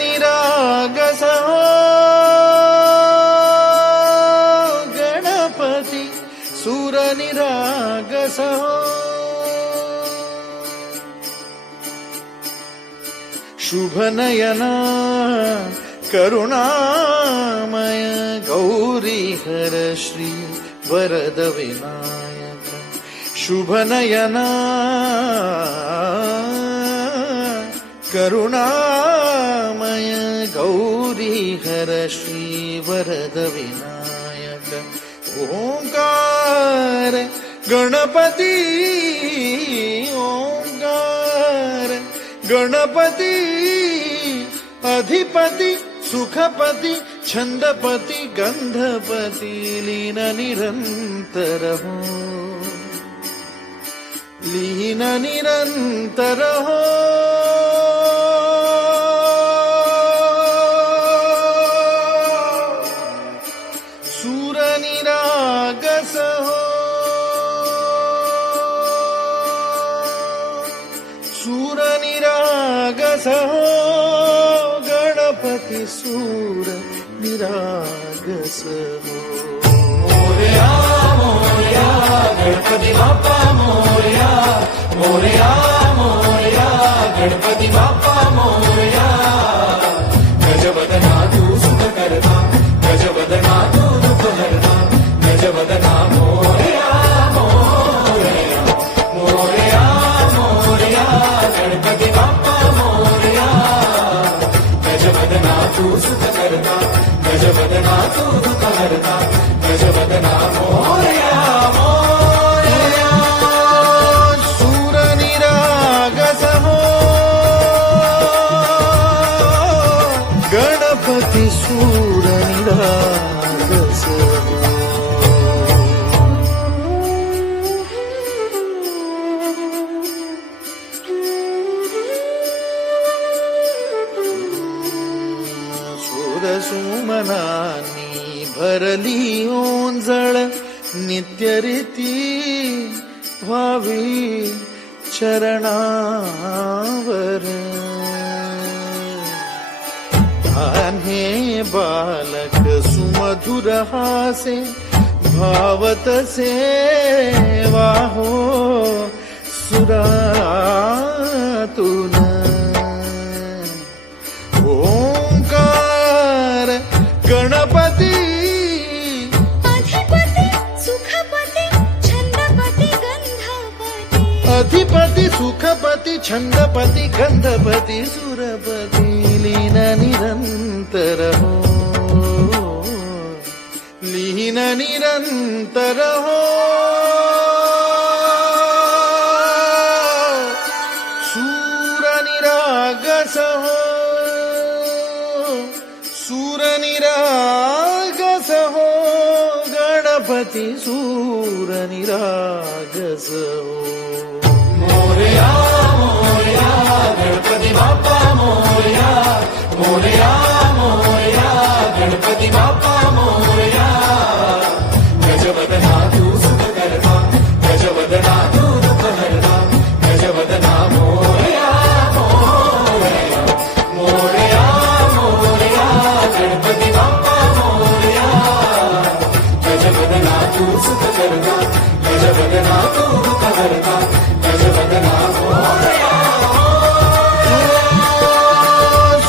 निरागस हो गणपती सूर निरागस हो शुभ नयना करुणामय गौरी हर श्री वरद विनायक शुभ नयना करुणामय गौरी हर श्री वरद विनायक ओंकार गणपती ओंकार गणपती अधिपती सुखपती छंदपती गंधपती लीन निरंतर हो लीन निरंतर हो सूर निरागस हो सूर निरागस हो गणपती सूर निरागस हो मोरया मोरया गणपती बाप्पा मोरया मोरया मोरया गणपती बाप्पा मोरया गजवदना तू सुख करता गजवदना तू दुःख हरता गजवदना मोरया मोरया मोरया मोरया गणपती बाप्पा मोरया गजवदना तू सुख करता गजवदना तू दुःख हरता गजवदना मोरया मोरया सूर निरागस हो गणपती सूर निरागस हो सुमनानी भरली ओंजळ नित्यरीती व्हावी चरणावर आन्हे बालक सुमधुर हासे भावतसे वाहो सुरातून ओंकार गणपती अधिपती सुखपती छंदपती गंधपती अधिपती सुखपती छंदपती गंधपती सुरपती लीन निरंतर हो लीन निरंतर हो सूर निरागस हो सूर निरागस हो गणपती सूर निरागस हो मोरया मोरया गणपती बाप्पा मोरया मोरया मोरया गणपती बाप्पा मोरया गजवदना तू सुख करता गजवदना तू दुःख हरता गजवदना मोरया मोरया मोरया मोरया गणपती बाप्पा मोरया गजवदना तू सुख करता गजवदना तू दुःख हरता गजवदना मोरया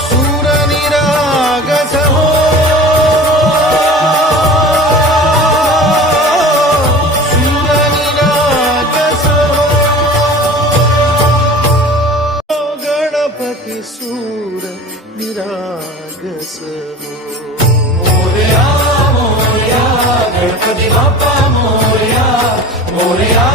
सूर निरागस हो सूर निरागस हो गणपती सूर निरागस हो मोरया मोरया गणपती बाप्पा मोरया मोरया